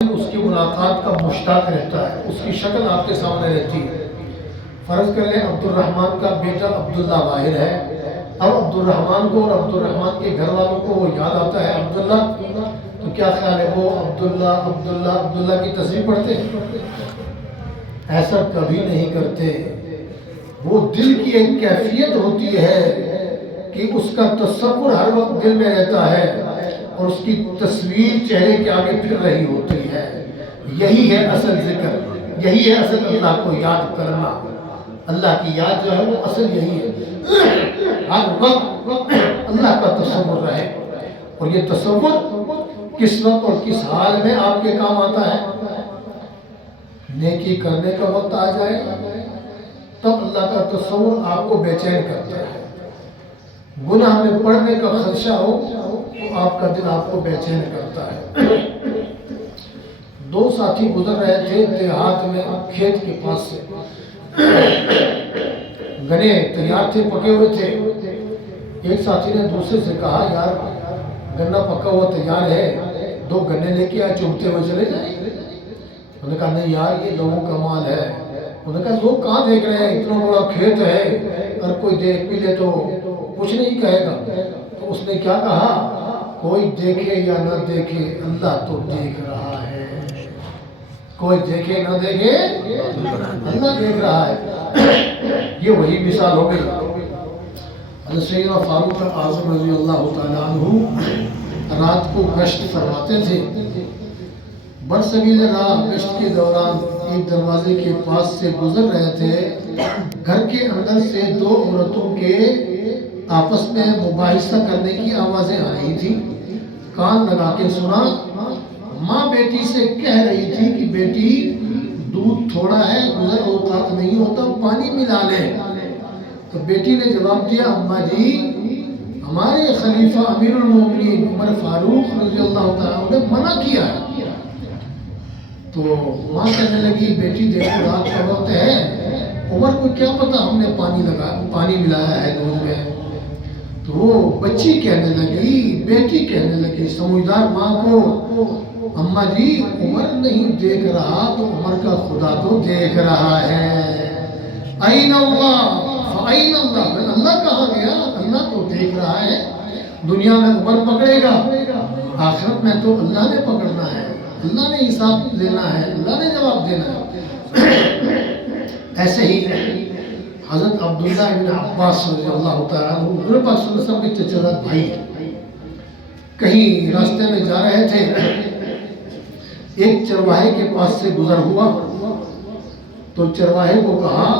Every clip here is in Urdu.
اس کی ملاقات کا مشتاق رہتا ہے، اس کی شکل آپ کے سامنے رہتی ہے۔ فرض کر لیں عبد الرحمن کا بیٹا عبداللہ باہر ہے، اب عبد الرحمن کو اور عبد الرحمن کے گھر والوں کو وہ یاد آتا ہے عبداللہ، تو کیا خیال ہے وہ عبداللہ عبداللہ عبداللہ کی تصریح پڑھتے ہیں؟ ایسا کبھی نہیں کرتے۔ وہ دل کی ایک کیفیت ہوتی ہے کہ اس کا تصور ہر وقت دل میں رہتا ہے اور اس کی تصویر چہرے کے آگے پھر رہی ہوتی ہے۔ یہی ہے اصل ذکر، یہی ہے اصل اللہ کو یاد کرنا۔ اللہ کی یاد جو ہے وہ اصل یہی ہے، ہر وقت اللہ کا تصور رہے، اور یہ تصور کس وقت اور کس حال میں آپ کے کام آتا ہے؟ نیکی کرنے کا وقت آ جائے تب اللہ کا تصور آپ کو بے چین کرتا ہے، گناہ میں پڑنے کا خدشہ ہو تو آپ کا دل آپ کو بے چین کرتا ہے۔ دو ساتھی گزر رہے تھے دیہات میں کھیت کے پاس سے، گنے تیار تھے، پکے ہوئے تھے۔ ایک ساتھی نے دوسرے سے کہا یار گنا پکا ہوا تیار ہے، دو گنے لے کے آئے، چبھتے ہوئے چلے جائیں۔ انہوں نے کہا نہیں یار یہ لوگوں کا مال ہے۔ انہوں نے کہا لوگ کہاں دیکھ رہے ہیں، اتنا بڑا کھیت ہے، اگر کوئی دیکھ بھی لے تو کچھ نہیں کہے گا۔ تو اس نے کیا کہا، کوئی دیکھے یا نہ دیکھے اللہ تو دیکھ رہا ہے، کوئی دیکھے نہ دیکھے اللہ دیکھ رہا ہے۔ یہ وہی مثال ہو گئی۔ حضرت سیدنا فاروق اعظم رضی اللہ تعالیٰ عنہ رات کو گشت فرماتے تھے، برسبیل راہ گشت کے دوران ایک دروازے کے پاس سے گزر رہے تھے، گھر کے اندر سے دو عورتوں کے آپس میں مباحثہ کرنے کی آوازیں آ رہی تھی۔ کان لگا کے سنا، ماں بیٹی سے کہہ رہی تھی کہ بیٹی دودھ تھوڑا ہے، گزر اوقات نہیں ہوتا، پانی ملا لے۔ تو بیٹی نے جواب دیا، اماں جی ہمارے خلیفہ امیر المومنین عمر فاروق رضی اللہ تعالیٰ نے منع کیا ہے۔ تو ماں کہنے لگی بیٹی دیکھو رات کا وقت ہے، عمر کو کیا پتا ہم نے پانی ملایا ہے دودھ میں۔ تو وہ بچی کہنے لگی، بیٹی کہنے لگی سمجھدار ماں کو، اماں جی عمر نہیں دیکھ رہا تو عمر کا خدا تو دیکھ رہا ہے۔ این اللہ فین اللہ، اللہ کہاں گیا؟ اللہ تو دیکھ رہا ہے۔ دنیا میں عمر پکڑے گا، آخرت میں تو اللہ نے پکڑنا ہے، اللہ نے حساب لینا ہے، اللہ نے جواب دینا ہے۔ ایسے ہی حضرت عبداللہ ابن عباس رضی اللہ تعالیٰ عنہ حضور پاک صلی اللہ علیہ وسلم کے چچا بھائی کہیں راستے میں جا رہے تھے، ایک چرواہے کے پاس سے گزر ہوا تو چرواہے کو کہا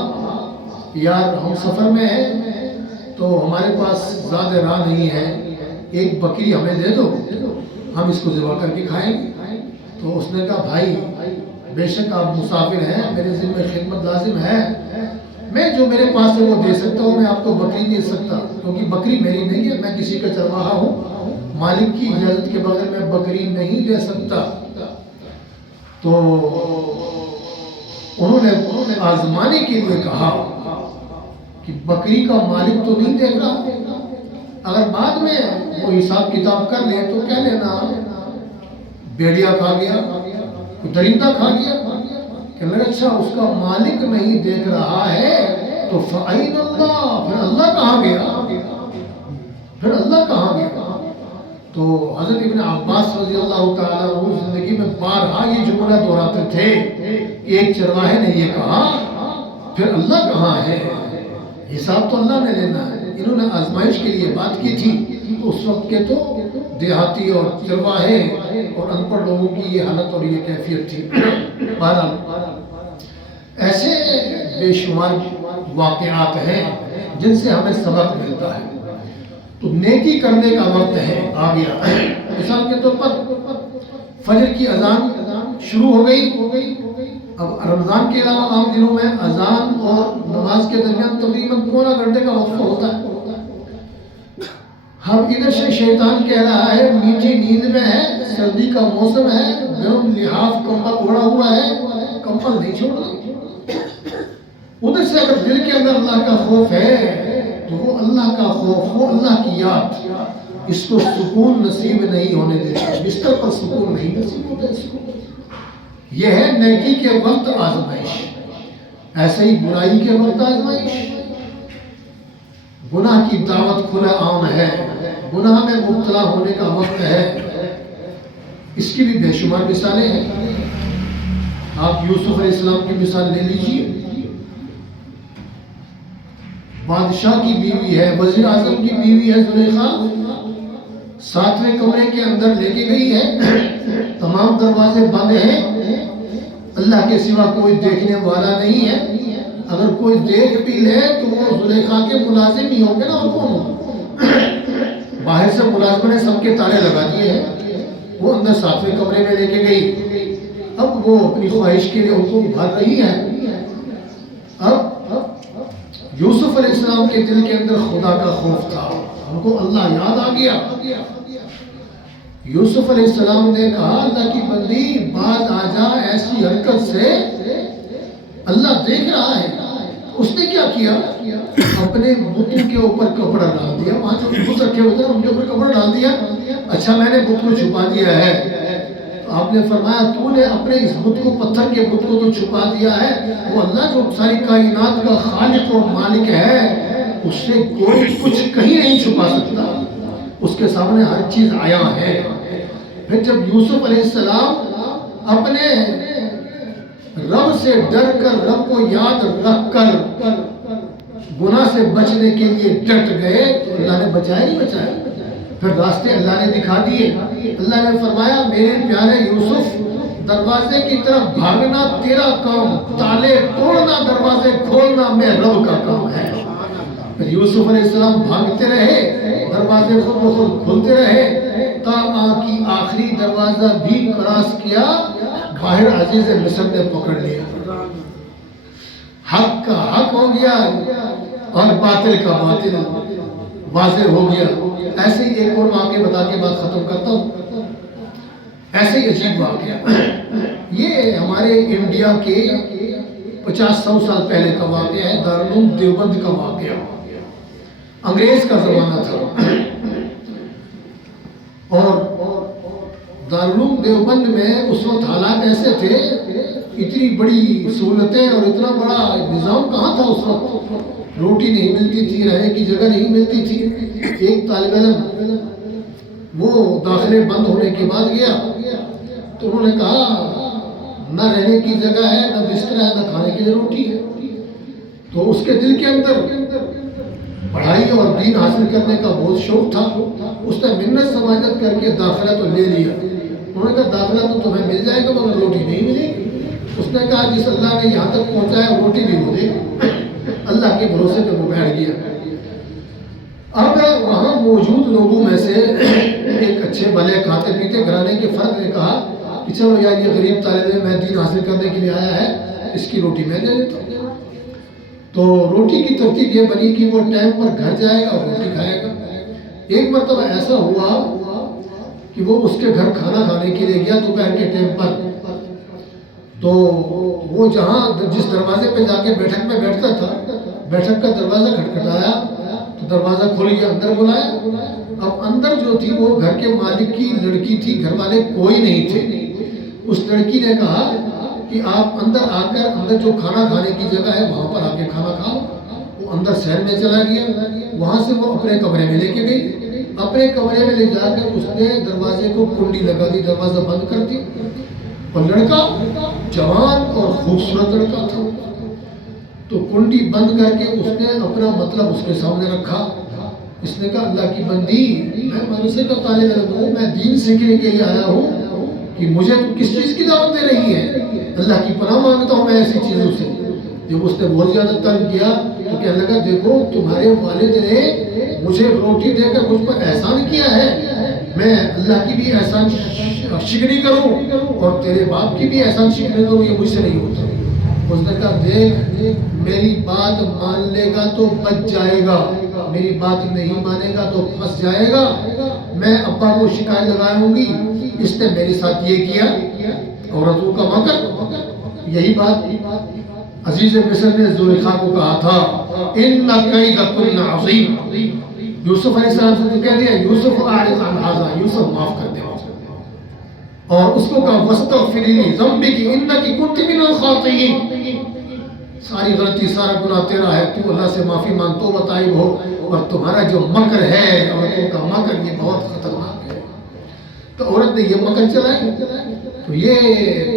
یار ہم سفر میں ہیں تو ہمارے پاس زیادہ راہ نہیں ہے، ایک بکری ہمیں دے دو، ہم اس کو ذبح کر کے کھائیں گے۔ تو اس نے کہا بھائی بے شک آپ مسافر ہیں، میرے ذمہ خدمت لازم ہے، میں جو میرے پاس ہے وہ دے سکتا ہوں، میں آپ کو بکری نہیں دے سکتا کیونکہ بکری میری نہیں ہے، میں کسی کا چرواہا ہوں، مالک کی اجازت کے بغیر میں بکری نہیں دے سکتا۔ تو انہوں نے آزمانے کے لیے کہا کہ بکری کا مالک تو نہیں دیکھ رہا، اگر بعد میں وہ حساب کتاب کر لے تو کہہ لینا بیڑیا کھا گیا، کوئی درندہ کھا گیا۔ کہنے لگا اچھا اس کا مالک نہیں دیکھ رہا ہے تو فَأَيْنَ اللَّهُ، پھر اللہ کہاں گیا، پھر اللہ کہاں گیا۔ تو حضرت ابن عباس رضی اللہ تعالیٰ عنہ زندگی میں بارہا یہ جملہ دہراتے تھے، ایک چرواہے نے یہ کہا پھر اللہ کہاں ہے، حساب تو اللہ نے لینا ہے۔ انہوں نے آزمائش کے لیے بات کی تھی، تو اس وقت کے تو دیہاتی اور چرواہے اور ان پڑھ لوگوں کی یہ حالت اور یہ کیفیت تھی۔ بہرحال ایسے بے شمار واقعات ہیں جن سے ہمیں سبق ملتا ہے۔ تو نیکی کرنے کا وقت ہے، آ گیا۔ مثال کے طور پر فجر کی اذان شروع ہو گئی، اب رمضان کے علاوہ عام دنوں میں اذان اور نماز کے درمیان تقریباً پونا گھنٹے کا وقفہ ہوتا ہے۔ ہم ادھر سے شیطان کہہ رہا ہے میٹھی نیند میں ہے، سردی کا موسم ہے، گرم لحاف کمبل اوڑھا ہوا ہے، کمبل نہیں چھوڑنا۔ ادھر سے اگر دل کے اندر اللہ کا خوف ہے تو وہ اللہ کا خوف، وہ اللہ کی یاد، اس کو سکون نصیب نہیں ہونے دیتا، بستر پر سکون نہیں نصیب ہوتا اس کو۔ یہ ہے نیکی کے وقت آزمائش، ایسے ہی برائی کے وقت آزمائش۔ گناہ کی دعوت کھلا عام ہے، گناہ میں مبتلا ہونے کا وقت ہے، اس کی بھی بے شمار مثالیں ہیں۔ آپ یوسف علیہ السلام کی مثال لے لیجیے، بادشاہ کی بیوی ہے، وزیر اعظم کی بیوی ہے زلیخا، 7ویں کمرے کے اندر لے کے گئی ہے، تمام دروازے بند ہیں، اللہ کے سوا کوئی دیکھنے والا نہیں ہے، اگر کوئی دیکھ بھی لے تو وہ زلیخا کے ملازم ہی ہوں گے نا، اور کون ہوگا؟ باہر سے ملازموں نے سب کے تالے لگا دیے ہیں، وہ اندر 7ویں کمرے میں لے کے گئی، اب وہ اپنی خواہش کے لیے ان کو بھر رہی ہے۔ اب یوسف علیہ السلام کے دل کے اندر خدا کا خوف تھا، ان کو اللہ یاد آ گیا۔ یوسف علیہ السلام نے کہا اللہ کی بندی باز آ جا ایسی حرکت سے، اللہ دیکھ رہا ہے۔ اس نے کیا کیا؟ اپنے بت کے اوپر کپڑا ڈال دیا، وہاں جو بت رکھے ہوتے ہیں ان کے اوپر کپڑا ڈال دیا، اچھا میں نے بت کو چھپا دیا ہے۔ آپ نے فرمایا تو نے اپنے اس بت کو، پتھر کے بت کو تو چھپا دیا ہے، وہ اللہ جو ساری کائنات کا خالق و مالک ہے، اس سے کوئی کچھ کہیں نہیں چھپا سکتا، اس کے سامنے ہر چیز آیا ہے۔ پھر جب یوسف علیہ السلام اپنے رب سے ڈر کر، رب کو یاد رکھ کر گناہ سے بچنے کے لیے ڈٹ گئے تو اللہ نے بچایا نہیں بچایا، پھر راستے اللہ نے دکھا دیے۔ اللہ نے فرمایا میرے پیارے یوسف، دروازے کی طرف بھاگنا تیرا کام، تالے توڑنا دروازے کھولنا میں رب کا کام ہے۔ پھر یوسف علیہ السلام بھاگتے رہے، دروازے خود بخود کھلتے رہے، تا کی آخری دروازہ بھی کراس کیا، باہر عزیز مصر نے پکڑ لیا، حق کا حق ہو گیا اور باطل کا باطل واضح ہو گیا۔ ایسے ہی ایک اور واقعہ بتا کے بات ختم کرتا ہوں، ایسے ہی عجیب واقعہ، یہ ہمارے انڈیا کے 50-100 سال پہلے کا واقعہ ہے، دارالعلوم دیوبند کا واقعہ، انگریز کا زمانہ تھا، اور دارالعلوم دیوبند میں اس وقت حالات ایسے تھے، اتنی بڑی سہولتیں اور اتنا بڑا نظام کہاں تھا اس وقت، روٹی نہیں ملتی تھی، رہنے کی جگہ نہیں ملتی تھی۔ ایک طالب علم وہ داخلے بند ہونے کے بعد گیا تو انہوں نے کہا نہ رہنے کی جگہ ہے، نہ بستر ہے، نہ کھانے کے لیے روٹی ہے، تو اس کے دل کے اندر پڑھائی اور دین حاصل کرنے کا بہت شوق تھا، اس نے منت سماجت کر کے داخلہ تو لے لیا، انہوں نے کہا داخلہ تو تمہیں مل جائے گا مگر روٹی نہیں ملے گی۔ اس نے کہا جس اللہ نے یہاں تک پہنچایا روٹی بھی ہو دے، اللہ کے بھروسے پہ وہ بیٹھ گیا۔ اب وہاں موجود لوگوں میں سے ایک اچھے بھلے کھاتے پیتے گھرانے کے فرد نے کہا کہ چلو یار یہ غریب طالب علم میں دین حاصل کرنے کے لیے آیا ہے، اس کی روٹی میں دے دیتا ہوں۔ تو روٹی کی ترتیب یہ بنی کہ وہ ٹائم پر گھر جائے گا اور روٹی کھائے گا۔ ایک مرتبہ ایسا ہوا کہ وہ اس کے گھر کھانا کھانے کے لیے گیا دوپہر کے ٹائم پر، تو وہ جہاں جس دروازے پہ جا کے بیٹھک میں بیٹھتا تھا، بیٹھک کا دروازہ کھٹکھٹایا تو دروازہ کھل گیا، اندر بلایا۔ اب اندر جو تھی وہ گھر کے مالک کی لڑکی تھی، گھر والے کوئی نہیں تھے۔ اس لڑکی نے کہا کہ آپ اندر آ کر اندر جو کھانا کھانے کی جگہ ہے وہاں پر آ کے کھانا کھاؤ۔ وہ اندر شہر میں چلا گیا، وہاں سے وہ اپنے کمرے میں لے کے گئی، اپنے کمرے میں لے جا کر اس نے دروازے کو کنڈی لگا دی، دروازہ بند کر دی، اور لڑکا جوان اور خوبصورت لڑکا تھا، تو کنڈی بند کر کے اس نے اپنا مطلب اس کے سامنے رکھا۔ اس نے کہا اللہ کی بندی میں مدرسے کا طالب علم ہوں، میں دین سیکھنے کے لیے آیا ہوں، کہ مجھے تو کس چیز کی دعوت دے رہی ہے؟ اللہ کی پناہ مانگتا ہوں میں ایسی چیزوں سے۔ جب اس نے بہت زیادہ تنگ کیا تو کہنے لگا دیکھو تمہارے والد نے مجھے روٹی دے کر مجھ پر احسان کیا ہے، میں اللہ کی بھی احسان شکری کروں اور تیرے باپ کی بھی احسان شکری کروں، یہ مجھ سے نہیں ہوتا۔ اس نے کہا دیکھ میری بات مان لے گا تو بچ جائے گا، میری بات نہیں مانے گا تو پھنس جائے گا، میں ابا کو شکایت لگاؤں گی اس نے میرے ساتھ یہ کیا، عورتوں کا مکر۔ یہی بات عزیز مصر نے زلیخا کو کہا تھا ان کیدکن عظیم، یوسف علیہ السلام سے تو کہہ دیا یوسف اعرض عن ھذا، یوسف معاف کر دے، اور اس کو کہا واستغفر لی ذنبک انک کنت من الخاطئین، ساری غلطی سارا گناہ تیرا ہے، تو اللہ سے معافی مانگ، توبہ طائب ہو، اور تمہارا جو مکر ہے عورتوں کا مکر یہ بہت خطرناک ہے۔ تو عورت نے یہ مکر چلائی تو یہ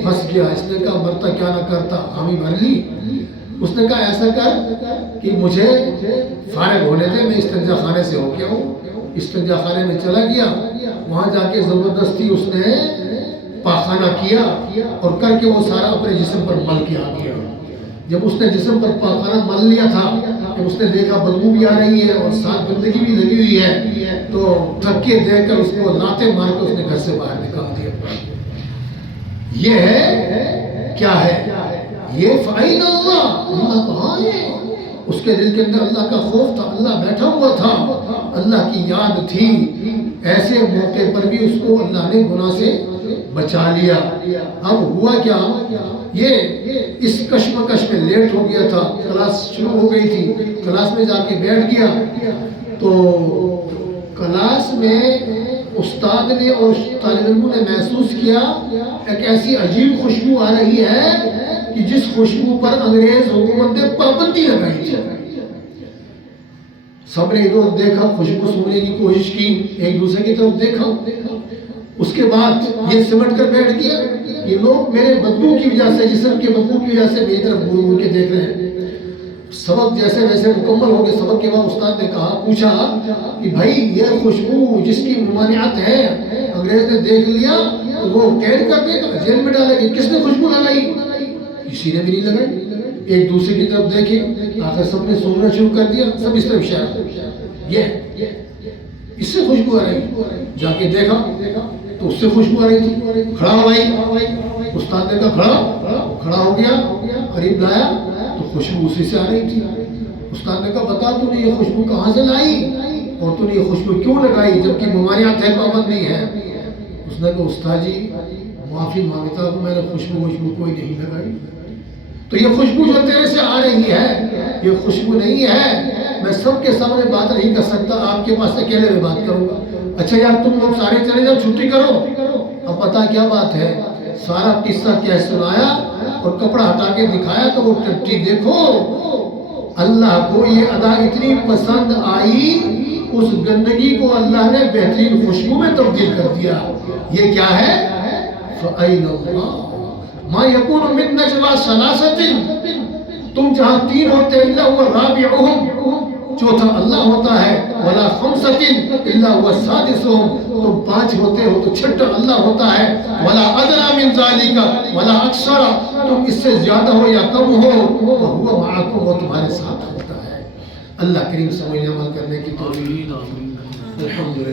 پھنس گیا، اس نے کہا مرتا کیا نہ کرتا، حامی بھر لی۔ اس نے کہا ایسا کر کہ مجھے فارغ ہونے دے، میں استنجا خانے سے ہو کے ہوں۔ استنجا خانے میں چلا گیا، وہاں جا کے زبردستی اس نے پاخانہ کیا اور کر کے وہ سارا اپنے جسم پر مل کے آ گیا۔ جب اس نے جسم پر پاخانہ مل لیا تھا، جب اس نے دیکھا بدبو بھی آ رہی ہے اور ساتھ گندگی بھی لگی ہوئی ہے، تو تھکے دیکھ کر اس کو لاتے مار کے اس نے گھر سے باہر نکال دیا۔ یہ ہے کیا ہے؟ یہ فَأَيْنَ اللَّهُ، اللہ کہاں ہے؟ اس کے دل کے اندر اللہ کا خوف تھا، اللہ بیٹھا ہوا تھا، اللہ کی یاد تھی۔ ایسے موقع پر بھی اس کو اللہ نے گناہ سے بچا لیا۔ اب ہوا کیا، یہ اس کشمکش میں لیٹ ہو گیا تھا، کلاس شروع ہو گئی تھی، کلاس میں جا کے بیٹھ گیا تو کلاس میں استاد نے اور طالب علموں نے محسوس کیا ایک ایسی عجیب خوشبو آ رہی ہے کہ جس خوشبو پر انگریز حکومت نے پابندی لگائی تھی۔ سب نے ادھر دیکھا، خوشبو سننے کی کوشش کی، ایک دوسرے کی طرف دیکھا، اس کے بعد یہ سمٹ کر بیٹھ گیا یہ لوگ میرے بدبو کی وجہ سے، جسم کے بدبو کی وجہ سے میری طرف گھور گھور کے دیکھ رہے ہیں۔ سبق جیسے ویسے مکمل ہو گئے، سبق کے بعد استاد نے پوچھا کہ بھائی یہ خوشبو جس کی ممانعت ہے انگریز نے دیکھ لیا تو وہ قید کر دے گا، جیل میں ڈالے گا، کس نے خوشبو لگائی؟ کسی نے بھی نہیں لگائی۔ ایک دوسرے کی طرف دیکھے، آخر سب نے سوننا شروع کر دیا، سب اس طرف اشارہ، یہ اس سے خوشبو آ رہی، جا کے دیکھا تو اس سے خوشبو آ رہی تھی۔ کھڑا ہو بھائی، استاد نے کہا کھڑا ہو گیا، قریب لایا تو خوشبو اسی سے آ رہی تھی۔ استاد نے کہا بتا تو نے یہ خوشبو کہاں سے لائی اور تو نے یہ خوشبو کیوں لگائی جبکہ ممانعت ہے، پابندی ہے؟ اس نے کہا استاد جی معافی مانگتا ہوں، میں نے خوشبو کوئی نہیں لگائی۔ تو یہ خوشبو جو تیرے سے آ رہی ہے یہ خوشبو نہیں ہے، میں سب کے سامنے بات نہیں کر سکتا، آپ کے پاس اکیلے میں بات کروں گا۔ اچھا یار تم لوگ سارے چلے جاؤ، چھٹی کرو۔ اب پتا کیا بات ہے، سارا قصہ کیا سنایا اور کپڑا ہٹا کے دکھایا تو وہ ٹٹی دیکھو، اللہ کو یہ ادا اتنی پسند آئی، اس گندگی کو اللہ نے بہترین خوشبو میں تبدیل کر دیا۔ یہ کیا ہے؟ فَأَيْنَ اللَّهُ مَا يَكُونُ مِن نَجْوَىٰ ثَلَاثَةٍ، تم جہاں تین ہوتے إِلَّا هُوَ رَابِعُهُمْ، چوتھا اللہ ہوتا ہے، وَلَا خَمْسَةٍ إِلَّا هُوَ سَادِسُهُمْ، تم پانچ ہوتے ہو تو چھٹا اللہ ہوتا ہے، وَلَا أَدْنَىٰ مِن ذَلِكَ وَلَا أَكْثَرَ، تم اس سے زیادہ ہو یا کم ہو، وَهُوَ مَعَكُمْ، وہ تمہارے ساتھ ہوتا ہے۔ اللہ کریم سمجھنے عمل کرنے کی توفیق۔ الحمدللہ۔